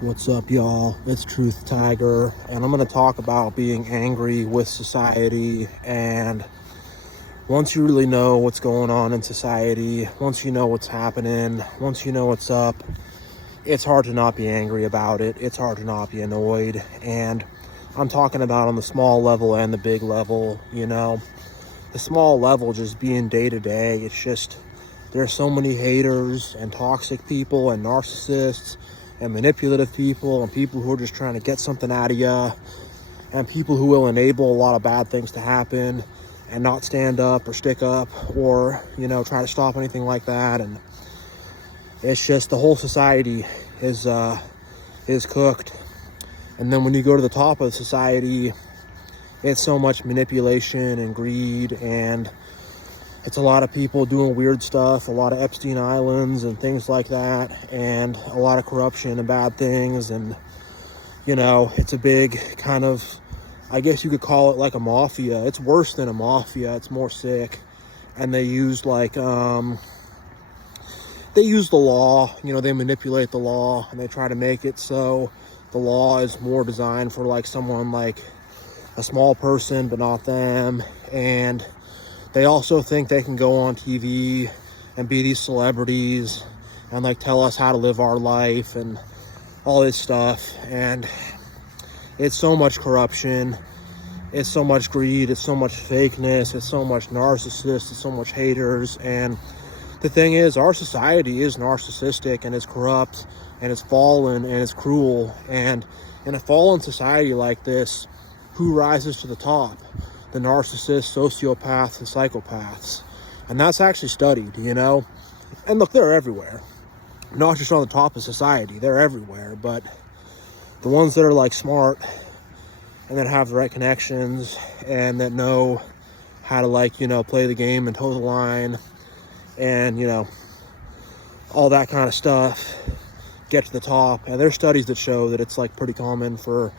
What's up, y'all? It's Truth Tiger, and I'm going to talk about being angry with society. And once you really know what's going on in society, once you know what's happening, once you know what's up, it's hard to not be angry about it. It's hard to not be annoyed. And I'm talking about on the small level and the big level. The small level, just being day to day, it's just there's so many haters and toxic people and narcissists and manipulative people and people who are just trying to get something out of you, and people who will enable a lot of bad things to happen and not stand up or stick up or try to stop anything like that. And it's just the whole society is cooked. And then when you go to the top of society, it's so much manipulation and greed, and it's a lot of people doing weird stuff, a lot of Epstein Islands and things like that, and a lot of corruption and bad things. And, it's a big kind of, I guess you could call it like a mafia. It's worse than a mafia. It's more sick. And they use they use the law, they manipulate the law, and they try to make it so the law is more designed for like someone like a small person, but not them. And they also think they can go on TV and be these celebrities and like tell us how to live our life and all this stuff. And it's so much corruption. It's so much greed. It's so much fakeness. It's so much narcissists. It's so much haters. And the thing is, our society is narcissistic and it's corrupt and it's fallen and it's cruel. And in a fallen society like this, who rises to the top? The narcissists, sociopaths, and psychopaths. And that's actually studied, And look, they're everywhere. Not just on the top of society, they're everywhere. But the ones that are like smart and that have the right connections and that know how to play the game and toe the line and, all that kind of stuff, get to the top. And there's studies that show that it's like pretty common for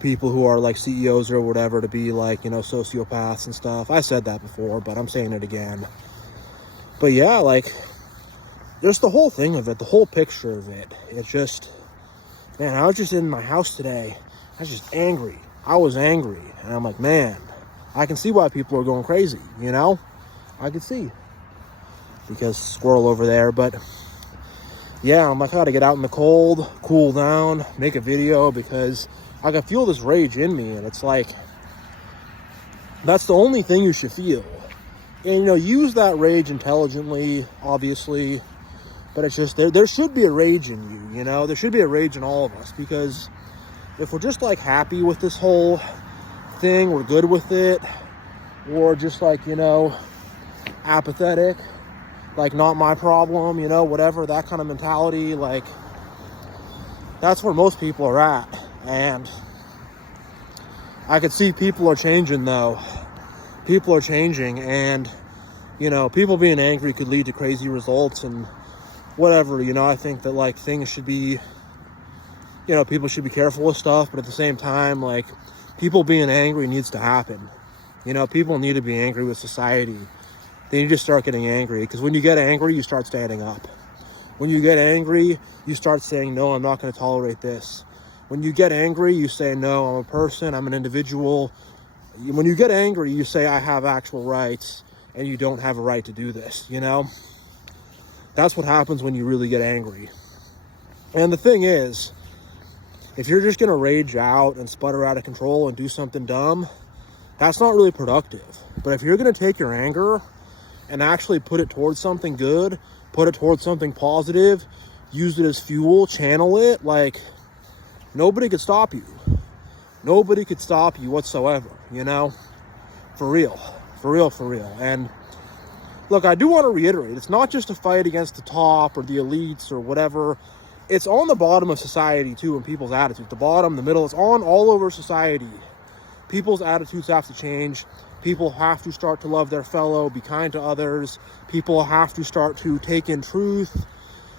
people who are like CEOs or whatever to be like, sociopaths and stuff. I said that before, but I'm saying it again. But yeah, like, just the whole thing of it, the whole picture of it. It's just, man, I was just in my house today. I was just angry. I was angry. And I'm like, man, I can see why people are going crazy, I could see. Because squirrel over there, but yeah, I'm like, I gotta get out in the cold, cool down, make a video, because I can feel this rage in me, and it's like, that's the only thing you should feel. And, use that rage intelligently, obviously, but it's just, there should be a rage in you, There should be a rage in all of us, because if we're just, like, happy with this whole thing, we're good with it, or just, like, apathetic, like, not my problem, whatever, that kind of mentality, like, that's where most people are at. And I could see people are changing, though. People are changing, and, people being angry could lead to crazy results and whatever, I think that, like, things should be, people should be careful with stuff, but at the same time, like, people being angry needs to happen. People need to be angry with society. They need to start getting angry, because when you get angry, you start standing up. When you get angry, you start saying, no, I'm not going to tolerate this. When you get angry, you say, no, I'm a person, I'm an individual. When you get angry, you say, I have actual rights, and you don't have a right to do this, That's what happens when you really get angry. And the thing is, if you're just going to rage out and sputter out of control and do something dumb, that's not really productive. But if you're going to take your anger and actually put it towards something good, put it towards something positive, use it as fuel, channel it, like, nobody could stop you. Nobody could stop you whatsoever, For real. For real, for real. And look, I do want to reiterate, it's not just a fight against the top or the elites or whatever. It's on the bottom of society, too, and people's attitudes. The bottom, the middle, it's on all over society. People's attitudes have to change. People have to start to love their fellow, be kind to others. People have to start to take in truth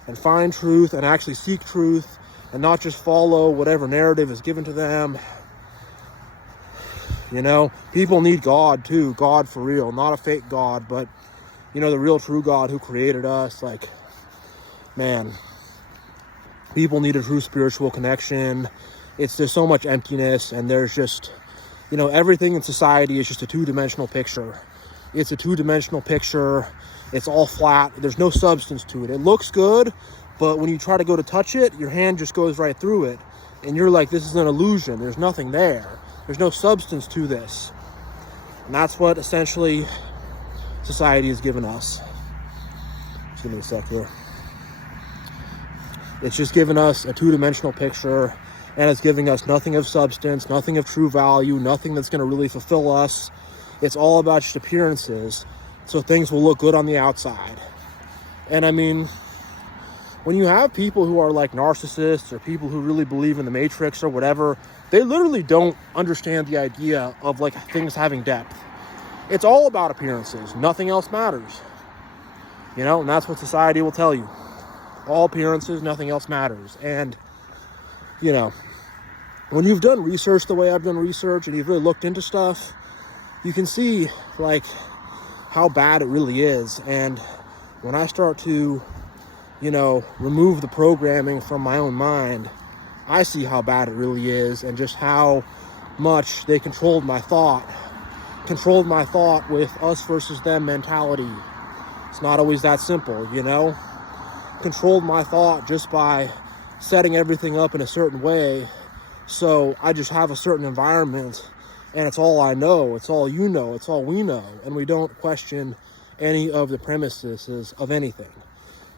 and find truth and actually seek truth, and not just follow whatever narrative is given to them. People need God too, God for real, not a fake God, but, the real true God who created us. Like, man, People need a true spiritual connection. There's so much emptiness, and there's just, everything in society is just a two-dimensional picture. It's a two-dimensional picture. It's all flat. There's no substance to it. It looks good, but when you try to go to touch it, your hand just goes right through it. And you're like, this is an illusion. There's nothing there. There's no substance to this. And that's what essentially society has given us. Just give me a sec here. It's just given us a two-dimensional picture, and it's giving us nothing of substance, nothing of true value, nothing that's going to really fulfill us. It's all about just appearances, so things will look good on the outside. And I mean, when you have people who are like narcissists or people who really believe in the Matrix or whatever, they literally don't understand the idea of like things having depth. It's all about appearances. Nothing else matters. And that's what society will tell you. All appearances, nothing else matters. And, when you've done research the way I've done research and you've really looked into stuff, you can see like how bad it really is. And when I start to, remove the programming from my own mind, I see how bad it really is, and just how much they controlled my thought with us versus them mentality. It's not always that simple, controlled my thought just by setting everything up in a certain way. So I just have a certain environment, and it's all I know, it's all you know, it's all we know, and we don't question any of the premises of anything.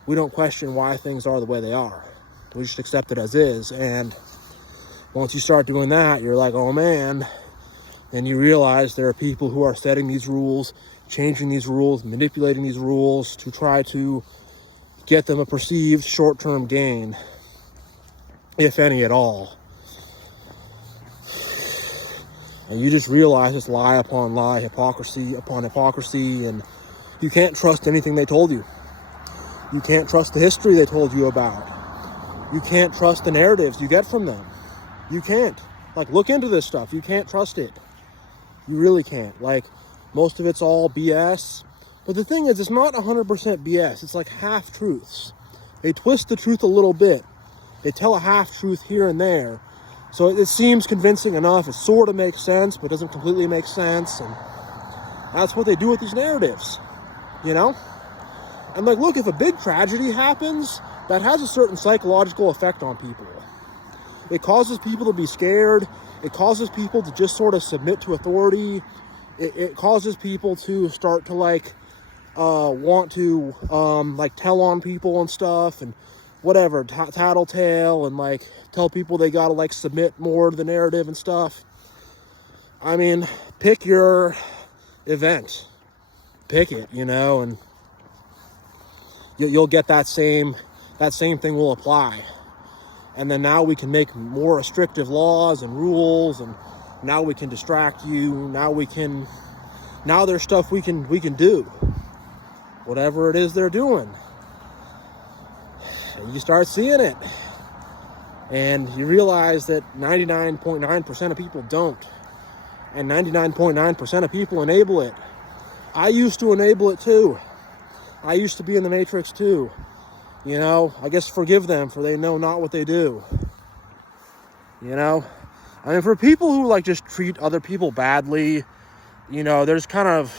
We don't question why things are the way they are. We just accept it as is. And once you start doing that, you're like, oh man. And you realize there are people who are setting these rules, changing these rules, manipulating these rules to try to get them a perceived short-term gain, if any at all. And you just realize it's lie upon lie, hypocrisy upon hypocrisy, and you can't trust anything they told you. You can't trust the history they told you about. You can't trust the narratives you get from them. You can't. Like, look into this stuff. You can't trust it. You really can't. Like, most of it's all BS. But the thing is, it's not 100% BS. It's like half-truths. They twist the truth a little bit. They tell a half-truth here and there. So it seems convincing enough. It sort of makes sense, but doesn't completely make sense. And that's what they do with these narratives. And like, look, if a big tragedy happens, that has a certain psychological effect on people. It causes people to be scared. It causes people to just sort of submit to authority. It causes people to start to like want to like tell on people and stuff and whatever, tattletale, and like tell people they gotta like submit more to the narrative and stuff. I mean, pick your event. Pick it, and you'll get that same thing will apply. And then now we can make more restrictive laws and rules, and now we can distract you. Now there's stuff we can do. Whatever it is they're doing. And you start seeing it. And you realize that 99.9% of people don't. And 99.9% of people enable it. I used to enable it too. I used to be in the Matrix too. I guess forgive them, for they know not what they do. I mean, for people who like just treat other people badly, there's kind of,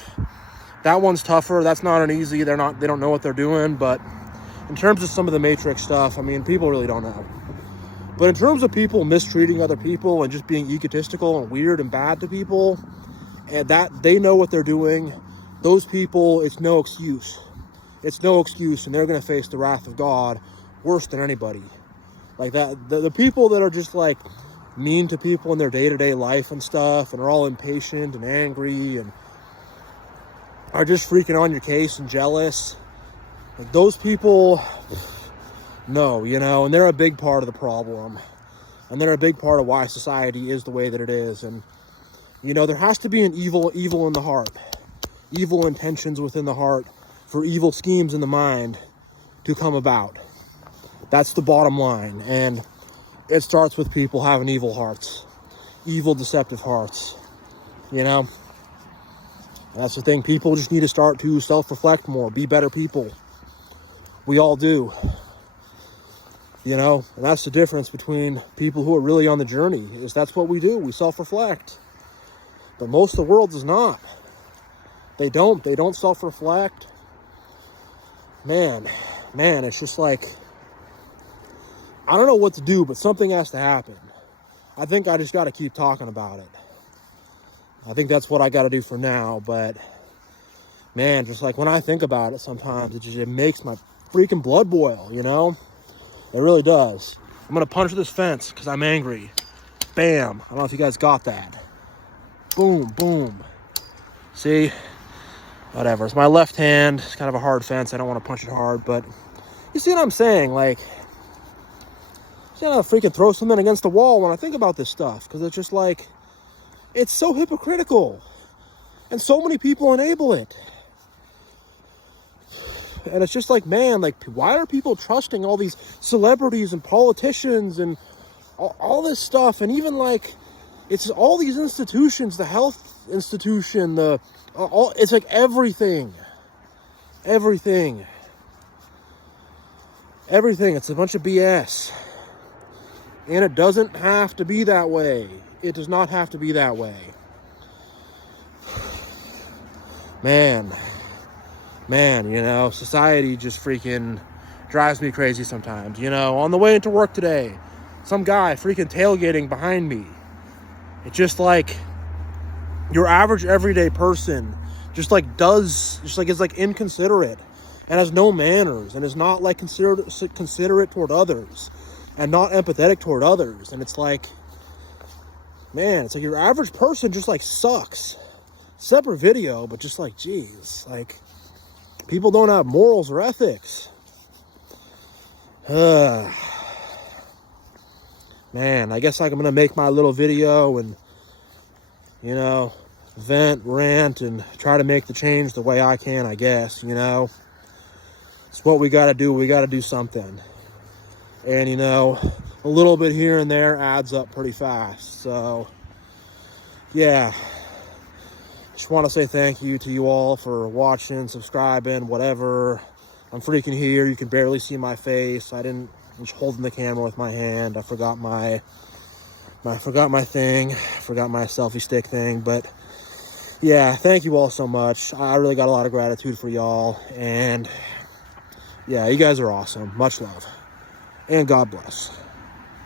that one's tougher. That's not an easy, they don't know what they're doing. But in terms of some of the Matrix stuff, I mean, people really don't know. But in terms of people mistreating other people and just being egotistical and weird and bad to people, and that they know what they're doing, those people, it's no excuse. It's no excuse, and they're going to face the wrath of God worse than anybody. Like that, the people that are just like mean to people in their day-to-day life and stuff, and are all impatient and angry and are just freaking on your case and jealous, like those people, no, and they're a big part of the problem, and they're a big part of why society is the way that it is. And there has to be an evil in the heart, evil intentions within the heart, for evil schemes in the mind to come about. That's the bottom line. And it starts with people having evil hearts, evil, deceptive hearts. That's the thing. People just need to start to self-reflect more, be better people. We all do. You know, and that's the difference between people who are really on the journey, is that's what we do. We self-reflect. But most of the world does not. They don't self-reflect. Man, it's just like, I don't know what to do, but something has to happen. I think I just got to keep talking about it. I think that's what I got to do for now. But man, just like when I think about it, sometimes it makes my freaking blood boil, you know? It really does. I'm going to punch this fence because I'm angry. Bam. I don't know if you guys got that. Boom, boom. See? Whatever. It's my left hand. It's kind of a hard fence. I don't want to punch it hard, but you see what I'm saying? Like, you gotta freaking throw something against the wall when I think about this stuff, because it's just like, it's so hypocritical, and so many people enable it. And it's just like, man, like, why are people trusting all these celebrities and politicians and all this stuff? And even like, it's all these institutions, the health institution, it's like everything. It's a bunch of BS. And it doesn't have to be that way. It does not have to be that way. Man, you know, society just freaking drives me crazy sometimes. You know, on the way into work today, some guy freaking tailgating behind me. It's just like, your average everyday person just like is like inconsiderate and has no manners and is not like considerate toward others and not empathetic toward others. And it's like, man, it's like your average person just like sucks. Separate video, but just like, geez, like, people don't have morals or ethics. Man, I guess like I'm gonna make my little video and, you know, vent, rant, and try to make the change the way I can, I guess, you know. It's what we gotta do. We gotta do something. And, you know, a little bit here and there adds up pretty fast. So, yeah. Just want to say thank you to you all for watching, subscribing, whatever. I'm freaking here. You can barely see my face. I'm just holding the camera with my hand. I forgot my thing. I forgot my selfie stick thing. But yeah, thank you all so much. I really got a lot of gratitude for y'all. And yeah, you guys are awesome. Much love. And God bless.